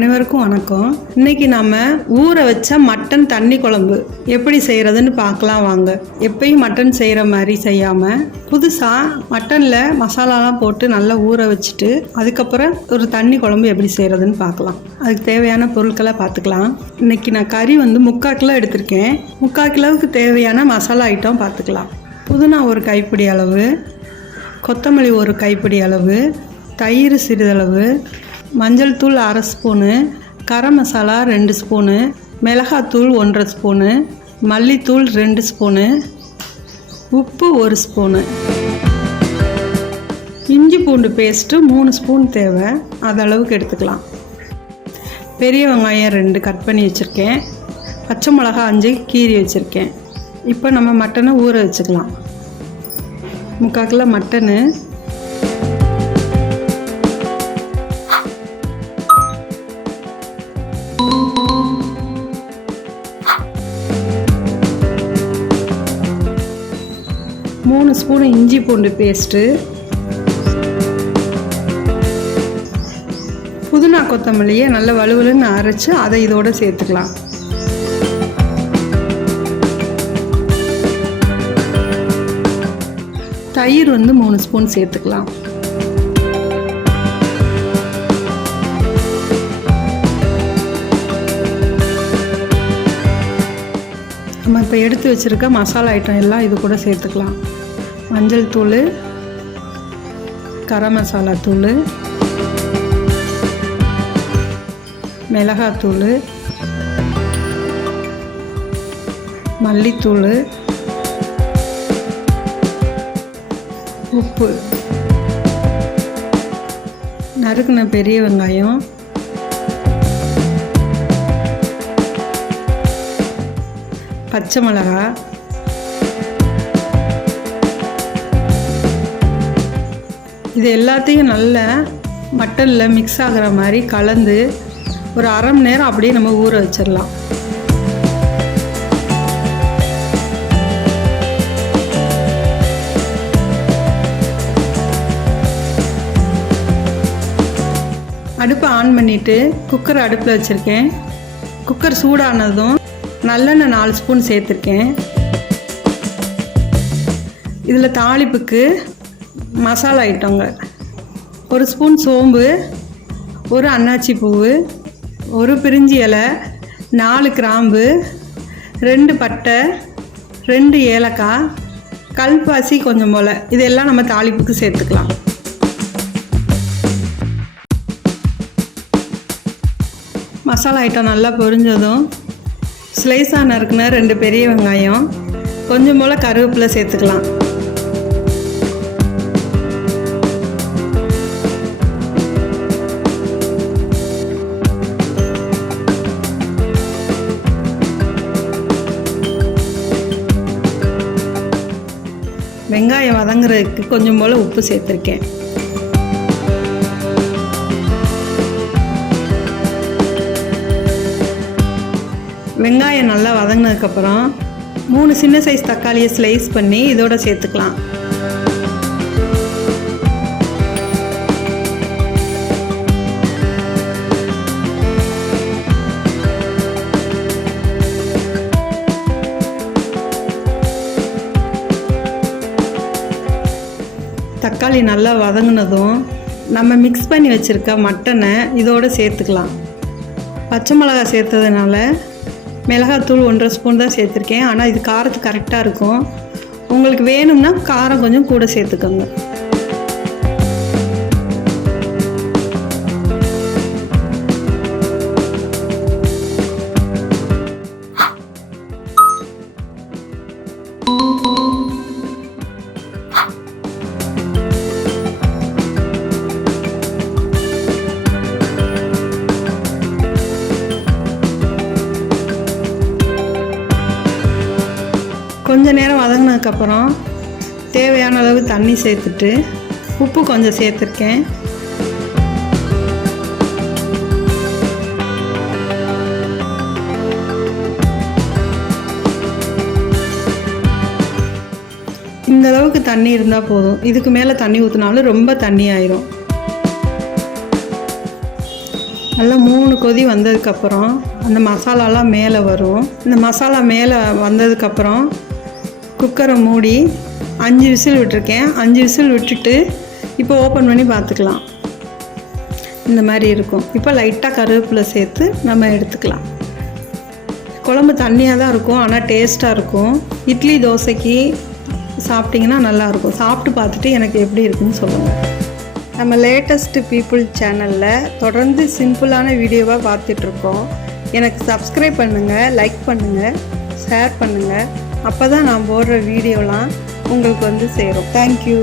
அனைவருக்கும் வணக்கம். இன்றைக்கி நம்ம ஊற வச்ச மட்டன் தண்ணி குழம்பு எப்படி செய்கிறதுன்னு பார்க்கலாம் வாங்க. எப்பயும் மட்டன் செய்கிற மாதிரி செய்யாமல் புதுசாக மட்டனில் மசாலாலாம் போட்டு நல்லா ஊற வச்சுட்டு அதுக்கப்புறம் ஒரு தண்ணி குழம்பு எப்படி செய்கிறதுன்னு பார்க்கலாம். அதுக்கு தேவையான பொருட்களை பார்த்துக்கலாம். இன்றைக்கி நான் கறி 3/4 கிலோ எடுத்திருக்கேன். 3/4 கிலோவுக்கு தேவையான மசாலா ஐட்டம் பார்த்துக்கலாம். புதினா 1 கைப்பிடி அளவு, கொத்தமல்லி 1 கைப்பிடி அளவு, தயிர் சிறிதளவு, மஞ்சள் தூள் 1/2 ஸ்பூனு, கரம் மசாலா 2 ஸ்பூனு, மிளகாத்தூள் 1/2 ஸ்பூனு, மல்லித்தூள் 2 ஸ்பூனு, உப்பு 1 ஸ்பூனு, இஞ்சி பூண்டு பேஸ்ட்டு 3 ஸ்பூன் தேவை, அது அளவுக்கு எடுத்துக்கலாம். பெரிய வெங்காயம் 2 கட் பண்ணி வச்சுருக்கேன். பச்சை மிளகா 5 கீறி வச்சுருக்கேன். இப்போ நம்ம மட்டனை ஊற வச்சுக்கலாம். 3/4 கிலோ மட்டனு, மூணு ஸ்பூன் இஞ்சி பூண்டு பேஸ்ட்டு, புதினா கொத்தமல்லியை நல்ல வலுவலுன்னு அரைச்சி அதை இதோடு சேர்த்துக்கலாம். தயிர் 3 ஸ்பூன் சேர்த்துக்கலாம். நம்ம இப்போ எடுத்து வச்சுருக்க மசாலா ஐட்டம் எல்லாம் இது கூட சேர்த்துக்கலாம். மஞ்சள் தூள், கரம் மசாலா தூள், மிளகாத்தூள், மல்லித்தூள், உப்பு, நறுக்குன பெரிய வெங்காயம், பச்சை மிளகா, இது எல்லாத்தையும் நல்லா மட்டனில் மிக்ஸ் ஆகிற மாதிரி கலந்து ஒரு 1/2 மணி நேரம் அப்படியே நம்ம ஊற வச்சிடலாம். அடுப்பை ஆன் பண்ணிவிட்டு குக்கர் அடுப்பில் வச்சுருக்கேன். குக்கர் சூடானதும் நல்லெண்ணெய் 4 ஸ்பூன் சேர்த்துருக்கேன். இதில் தாளிப்புக்கு மசாலா ஐட்டங்க 1 ஸ்பூன் சோம்பு, 1 அன்னாச்சி பூவு, 1 பிரிஞ்சி இலை, 4 கிராம்பு, 2 பட்டை, 2 ஏலக்காய், கல்பாசி கொஞ்சம் போல், இதெல்லாம் நம்ம தாளிப்புக்கு சேர்த்துக்கலாம். மசாலா ஐட்டம் நல்லா பொரிஞ்சதும் ஸ்லைஸாக நறுக்குன 2 பெரிய வெங்காயம், கொஞ்சம் போல் கருவேப்பிலை சேர்த்துக்கலாம். வெங்காயம் வதங்குறதுக்கு கொஞ்சம் போல் உப்பு சேர்த்துருக்கேன். வெங்காயம் நல்லா வதங்கினதுக்கப்புறம் 3 சின்ன சைஸ் தக்காளியை ஸ்லைஸ் பண்ணி இதோட சேர்த்துக்கலாம். தக்காளி நல்லா வதங்கினதும் நம்ம மிக்ஸ் பண்ணி வச்சுருக்க மட்டனை இதோடு சேர்த்துக்கலாம். பச்சை மிளகா சேர்த்ததுனால மிளகாத்தூள் 1/2 ஸ்பூன் தான் சேர்த்துருக்கேன். ஆனால் இது காரத்துக்கு கரெக்டாக இருக்கும். உங்களுக்கு வேணும்னா காரம் கொஞ்சம் கூட சேர்த்துக்கோங்க. கொஞ்ச நேரம் வதங்கினதுக்கப்புறம் தேவையான அளவு தண்ணி சேர்த்துட்டு உப்பு கொஞ்சம் சேர்த்துருக்கேன். இந்த அளவுக்கு தண்ணி இருந்தால் போதும். இதுக்கு மேலே தண்ணி ஊற்றினாலும் ரொம்ப தண்ணி ஆயிரும். நல்லா 3 கொதி வந்ததுக்கப்புறம் அந்த மசாலாலாம் மேலே வரும். இந்த மசாலா மேலே வந்ததுக்கப்புறம் குக்கரை மூடி 5 விசில் விட்டுருக்கேன். 5 விசில் விட்டுட்டு இப்போ ஓப்பன் பண்ணி பார்த்துக்கலாம். இந்த மாதிரி இருக்கும். இப்போ லைட்டாக கருவேப்பிலை சேர்த்து நம்ம எடுத்துக்கலாம். குழம்பு தண்ணியாக தான் இருக்கும், ஆனால் டேஸ்ட்டாக இருக்கும். இட்லி தோசைக்கு சாப்பிட்டிங்கன்னா நல்லாயிருக்கும். சாப்பிட்டு பார்த்துட்டு எனக்கு எப்படி இருக்குன்னு சொல்லுங்கள். நம்ம லேட்டஸ்ட் பீப்புள் சேனலில் தொடர்ந்து சிம்பிளான வீடியோவாக பார்த்துட்ருக்கோம். எனக்கு சப்ஸ்கிரைப் பண்ணுங்கள், லைக் பண்ணுங்கள், ஷேர் பண்ணுங்கள். அப்போ தான் நான் போடுற வீடியோலாம் உங்களுக்கு வந்து சேரும். தேங்க்யூ.